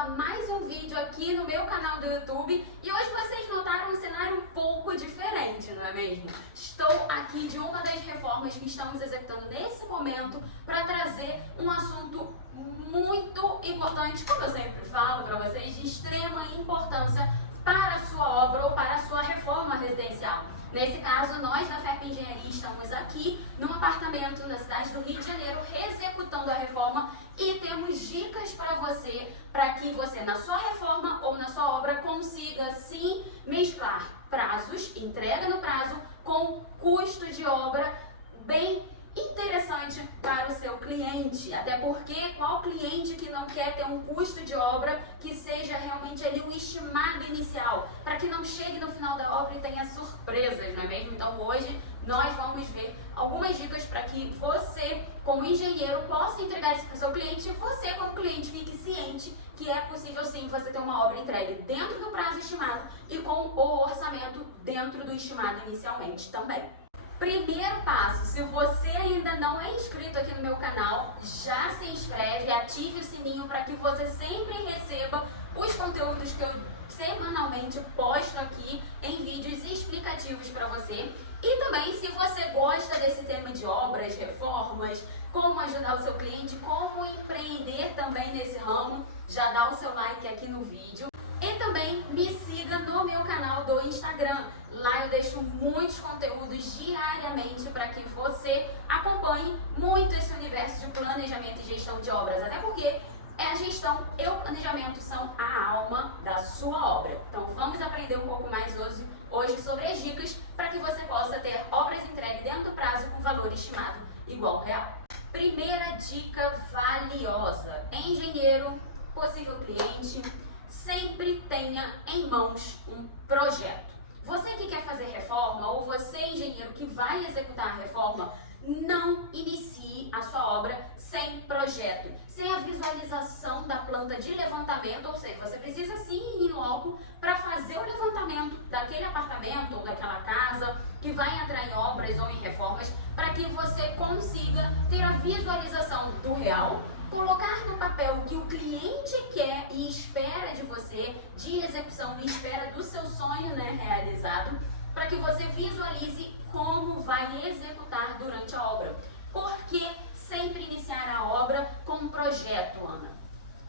a mais um vídeo aqui no meu canal do YouTube e hoje vocês notaram um cenário um pouco diferente, não é mesmo? Estou aqui de uma das reformas que estamos executando nesse momento para trazer um assunto muito importante, como eu sempre falo para vocês, de extrema importância para a sua obra ou para a sua reforma residencial. Nesse caso, nós da FEP Engenharia estamos aqui num apartamento na cidade do Rio de Janeiro executando a reforma e temos dicas para que você na sua reforma ou na sua obra consiga sim mesclar prazos, entrega no prazo, com custo de obra bem interessante para o seu cliente, até porque qual cliente que não quer ter um custo de obra que seja realmente ali o estimado inicial, para que não chegue no final da obra e tenha surpresas, não é mesmo? Então hoje nós vamos ver algumas dicas para que você, como engenheiro, possa entregar isso para o seu cliente e você, como cliente, fique ciente que é possível sim você ter uma obra entregue dentro do prazo estimado e com o orçamento dentro do estimado inicialmente também. Primeiro passo, se você ainda não é inscrito aqui no meu canal, já se inscreve, ative o sininho para que você sempre receba os conteúdos que eu semanalmente posto aqui em vídeos explicativos para você. E também, se você gosta desse tema de obras, reformas, como ajudar o seu cliente, como empreender também nesse ramo, já dá o seu like aqui no vídeo. E também me siga no meu canal do Instagram. Lá eu deixo muitos conteúdos diariamente para que você acompanhe muito esse universo de planejamento e gestão de obras. Até porque a gestão e o planejamento são a alma da sua obra. Então vamos aprender um pouco mais hoje sobre as dicas para que você possa ter obras entregues dentro do prazo com valor estimado igual ao real. Primeira dica valiosa: engenheiro, possível cliente, sempre tenha em mãos um projeto. Você que quer fazer reforma ou você, engenheiro, que vai executar a reforma, não inicie a sua obra sem projeto, sem a visualização da planta de levantamento, ou seja, você precisa sim ir em loco para fazer o levantamento daquele apartamento ou daquela casa que vai entrar em obras ou em reformas, para que você consiga ter a visualização do real, colocar no papel o que o cliente quer e espera de você, de execução e espera do seu sonho, realizado, para que você visualize como vai executar durante a obra. Por que sempre iniciar a obra com um projeto, Ana?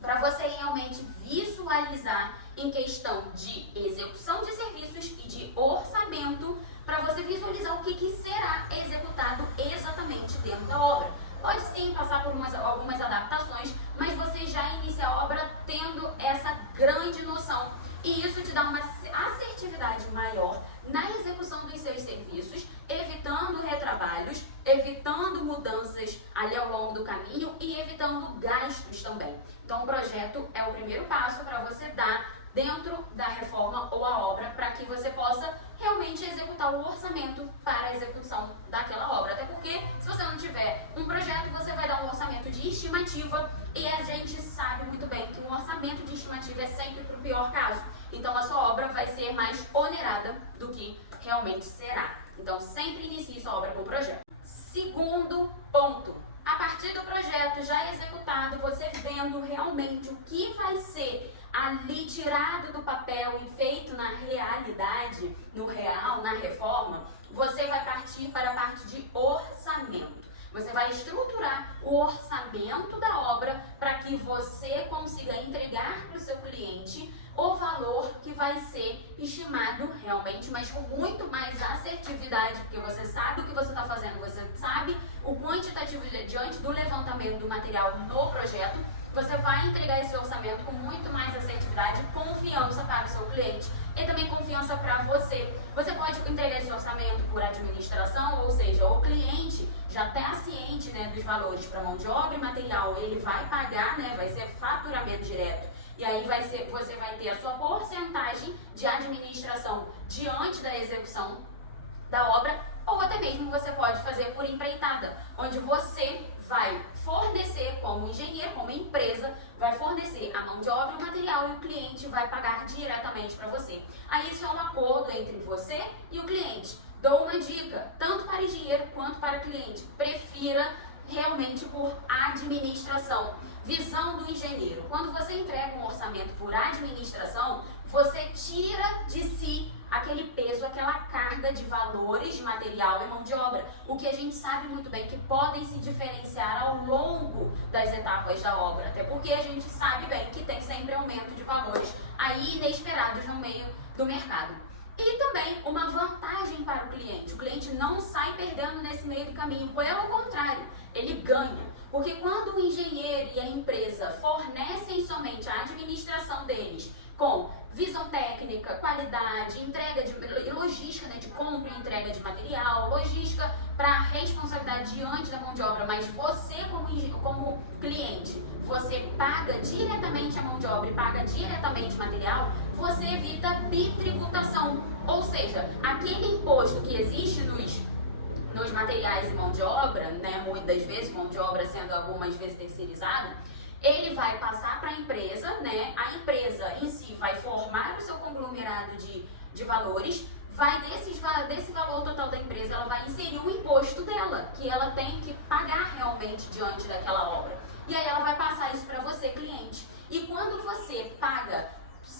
Para você realmente visualizar em questão de execução de serviços e de orçamento, para você visualizar o que será executado exatamente dentro da obra. Pode sim passar por algumas adaptações, mas você já inicia a obra tendo essa grande noção. E isso te dá uma assertividade maior na execução dos seus serviços, evitando retrabalhos, evitando mudanças ali ao longo do caminho e evitando gastos também. Então o projeto é o primeiro passo para você dar dentro da reforma ou a obra, para que você possa realmente executar o orçamento para a execução daquela obra. Até porque, se você não tiver um projeto, você vai dar um orçamento de estimativa e a gente sabe muito bem que um orçamento de estimativa é sempre para o pior caso. Então, a sua obra vai ser mais onerada do que realmente será. Então, sempre inicie sua obra com projeto. Segundo ponto. A partir do projeto já executado, você vendo realmente o que vai ser ali tirado do papel e feito na realidade, no real, na reforma, você vai partir para a parte de orçamento. Você vai estruturar o orçamento da obra para que você consiga entregar para o seu cliente o valor que vai ser estimado realmente, mas com muito mais assertividade, porque você sabe o que você está fazendo, você sabe o quantitativo diante do levantamento do material no projeto. Você vai entregar esse orçamento com muito mais assertividade, confiança para o seu cliente e também confiança para você. Você pode entregar esse orçamento por administração, ou seja, o cliente já está ciente dos valores para mão de obra e material, ele vai pagar, vai ser faturamento direto. E aí você vai ter a sua porcentagem de administração diante da execução da obra, ou até mesmo você pode fazer por empreitada, onde você vai fornecer como engenheiro, como empresa, vai fornecer a mão de obra, o material e o cliente vai pagar diretamente para você. Aí isso é um acordo entre você e o cliente. Dou uma dica, tanto para engenheiro quanto para cliente, prefira realmente por administração. Visão do engenheiro. Quando você entrega um orçamento por administração, você tira de si aquele peso, aquela carga de valores, de material e mão de obra. O que a gente sabe muito bem que podem se diferenciar ao longo das etapas da obra. Até porque a gente sabe bem que tem sempre aumento de valores aí inesperados no meio do mercado. E também uma vantagem para o cliente. O cliente não sai perdendo nesse meio do caminho, pelo contrário, ele ganha. Porque quando o engenheiro e a empresa fornecem somente a administração deles com visão técnica, qualidade, entrega de logística, né, de compra e entrega de material, logística para responsabilidade diante da mão de obra, mas você como cliente, você paga diretamente a mão de obra e paga diretamente o material, você evita bitributação, ou seja, aquele imposto que existe nos materiais e mão de obra, né, muitas vezes, mão de obra sendo algumas vezes terceirizada, ele vai passar para a empresa, né, a empresa em si vai formar o seu conglomerado de valores, vai desse valor total da empresa, ela vai inserir o imposto dela, que ela tem que pagar realmente diante daquela obra. E aí ela vai passar isso para você, cliente. E quando você paga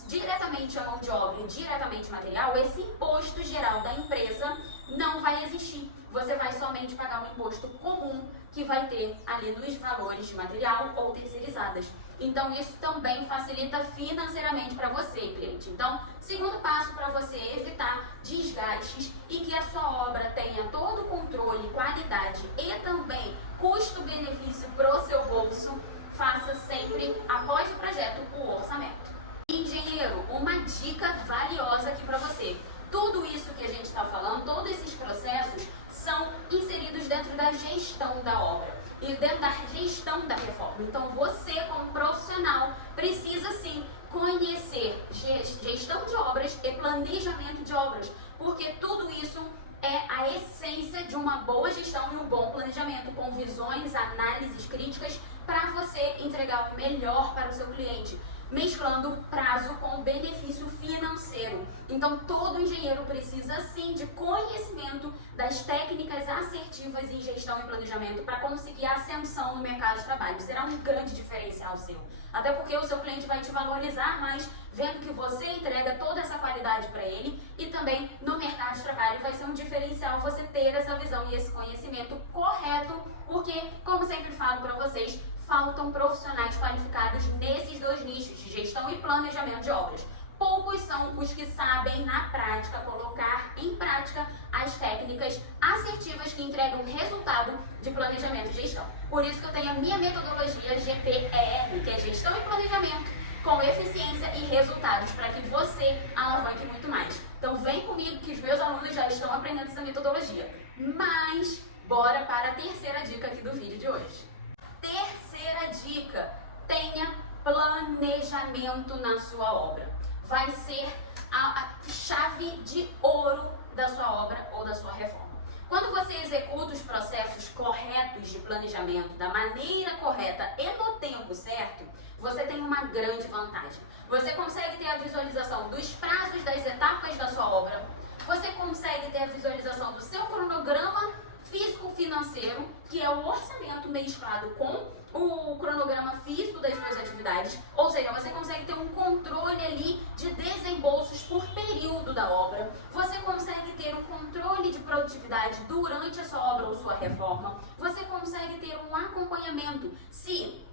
diretamente a mão de obra e diretamente o material, esse imposto geral da empresa não vai existir. Você vai somente pagar um imposto comum que vai ter ali nos valores de material ou terceirizadas. Então, isso também facilita financeiramente para você, cliente. Então, segundo passo para você evitar desgastes e que a sua obra tenha todo o controle, qualidade e também custo-benefício para o seu bolso, faça sempre, após o projeto, o orçamento. Engenheiro, uma dica valiosa aqui para você. Tudo isso que a gente está falando, todos esses processos são inseridos dentro da gestão da obra e dentro da gestão da reforma. Então você, como profissional, precisa sim conhecer gestão de obras e planejamento de obras, porque tudo isso é a essência de uma boa gestão e um bom planejamento, com visões, análises críticas para você entregar o melhor para o seu cliente, mesclando prazo com benefício financeiro. Então, todo engenheiro precisa, sim, de conhecimento das técnicas assertivas em gestão e planejamento para conseguir ascensão no mercado de trabalho. Será um grande diferencial seu. Até porque o seu cliente vai te valorizar mais, vendo que você entrega toda essa qualidade para ele, e também no mercado de trabalho vai ser um diferencial você ter essa visão e esse conhecimento correto, porque, como sempre falo para vocês, faltam profissionais qualificados nesses dois nichos, de gestão e planejamento de obras. Poucos são os que sabem, na prática, colocar em prática as técnicas assertivas que entregam resultado de planejamento e gestão. Por isso que eu tenho a minha metodologia GPER, que é gestão e planejamento com eficiência e resultados, para que você alavanque muito mais. Então vem comigo que os meus alunos já estão aprendendo essa metodologia. Mas, bora para a terceira dica aqui do vídeo de hoje. Terceira dica, tenha planejamento na sua obra. Vai ser a chave de ouro da sua obra ou da sua reforma. Quando você executa os processos corretos de planejamento da maneira correta e no tempo certo, você tem uma grande vantagem. Você consegue ter a visualização dos prazos das etapas da sua obra, você consegue ter a visualização do seu cronograma físico-financeiro, que é o orçamento mesclado com o cronograma físico das suas atividades, ou seja, você consegue ter um controle ali de desembolsos por período da obra, você consegue ter um controle de produtividade durante a sua obra ou sua reforma, você consegue ter um acompanhamento se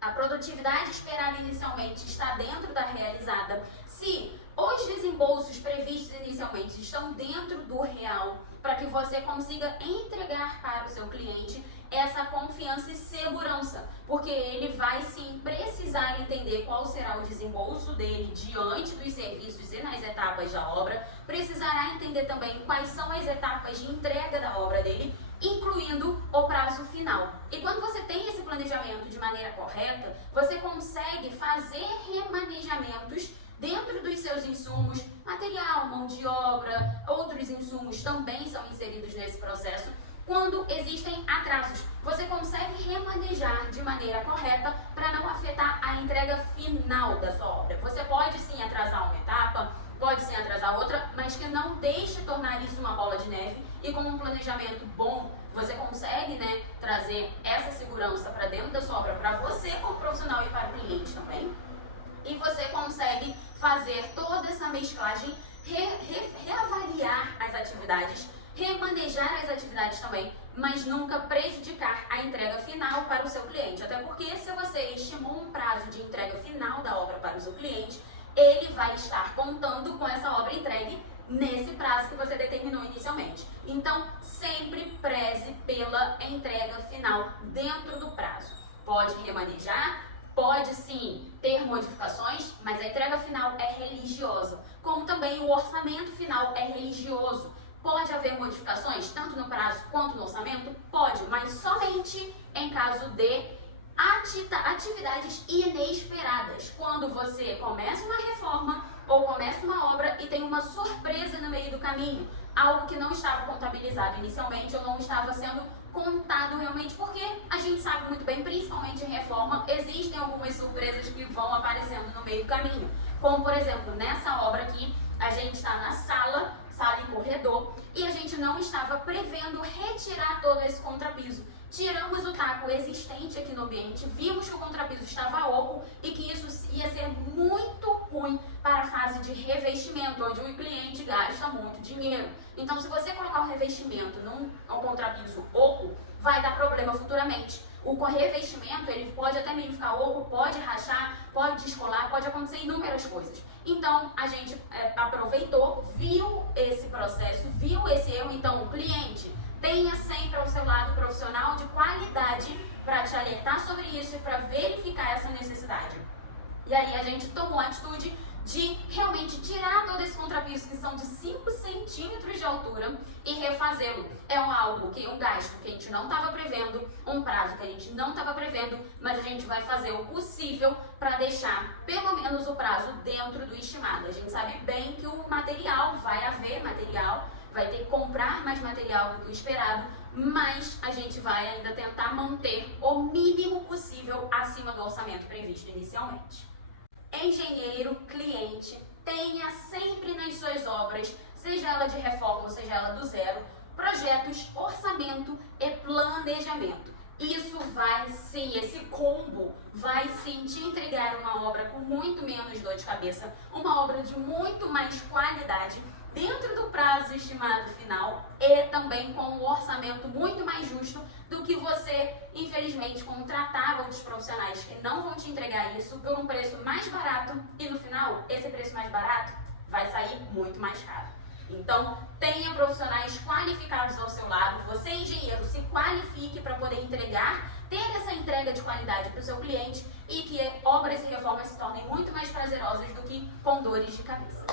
a produtividade esperada inicialmente está dentro da realizada, se os desembolsos previstos inicialmente estão dentro do real, para que você consiga entregar para o seu cliente essa confiança e segurança, porque ele vai sim precisar entender qual será o desembolso dele diante dos serviços e nas etapas da obra, precisará entender também quais são as etapas de entrega da obra dele, incluindo o prazo final. E quando você tem esse planejamento de maneira correta, você consegue fazer remanejamentos dentro dos seus insumos, material, mão de obra, outros insumos também são inseridos nesse processo. Quando existem atrasos, você consegue remanejar de maneira correta para não afetar a entrega final da sua obra. Você pode sim atrasar uma etapa, pode sim atrasar outra, mas que não deixe tornar isso uma bola de neve, e com um planejamento bom, você consegue, né, trazer essa segurança para dentro da sua obra, para você como profissional e para o cliente também. E você consegue fazer toda essa mesclagem, reavaliar as atividades, remanejar as atividades também, mas nunca prejudicar a entrega final para o seu cliente. Até porque se você estimou um prazo de entrega final da obra para o seu cliente, ele vai estar contando com essa obra entregue nesse prazo que você determinou inicialmente. Então, sempre preze pela entrega final dentro do prazo. Pode remanejar, pode sim ter modificações, mas a entrega final é religiosa. Como também o orçamento final é religioso. Pode haver modificações, tanto no prazo quanto no orçamento? Pode, mas somente em caso de atividades inesperadas. Quando você começa uma reforma ou começa uma obra e tem uma surpresa no meio do caminho, algo que não estava contabilizado inicialmente ou não estava sendo contado realmente, porque a gente sabe muito bem, principalmente em reforma, existem algumas surpresas que vão aparecendo no meio do caminho. Como, por exemplo, nessa obra aqui, a gente está na sala e corredor, e a gente não estava prevendo retirar todo esse contrapiso. Tiramos o taco existente aqui no ambiente, vimos que o contrapiso estava oco e que isso ia ser muito ruim para a fase de revestimento, onde o cliente gasta muito dinheiro. Então, se você colocar o revestimento num contrapiso oco, vai dar problema futuramente. O revestimento, ele pode até mesmo ficar oco, pode rachar, pode descolar, pode acontecer inúmeras coisas. Então, a gente aproveitou, viu esse processo, viu esse erro. Então, o cliente tenha sempre ao seu lado profissional de qualidade para te alertar sobre isso e para verificar essa necessidade. E aí a gente tomou a atitude de realmente tirar todo esse contrapiso, que são de 5 centímetros de altura, e refazê-lo. É um gasto que a gente não estava prevendo, um prazo que a gente não estava prevendo, mas a gente vai fazer o possível para deixar pelo menos o prazo dentro do estimado. A gente sabe bem que o material, vai haver material, vai ter que comprar mais material do que o esperado, mas a gente vai ainda tentar manter o mínimo possível acima do orçamento previsto inicialmente. Engenheiro, cliente, tenha sempre nas suas obras, seja ela de reforma ou seja ela do zero, projetos, orçamento e planejamento. Isso vai sim, esse combo vai sim te entregar uma obra com muito menos dor de cabeça, uma obra de muito mais qualidade, dentro do prazo estimado final e também com um orçamento muito mais justo do que você, infelizmente, contratar outros profissionais que não vão te entregar isso por um preço mais barato e no final, esse preço mais barato vai sair muito mais caro. Então, tenha profissionais qualificados ao seu lado, você engenheiro, se qualifique para poder entregar, ter essa entrega de qualidade para o seu cliente e que obras e reformas se tornem muito mais prazerosas do que com dores de cabeça.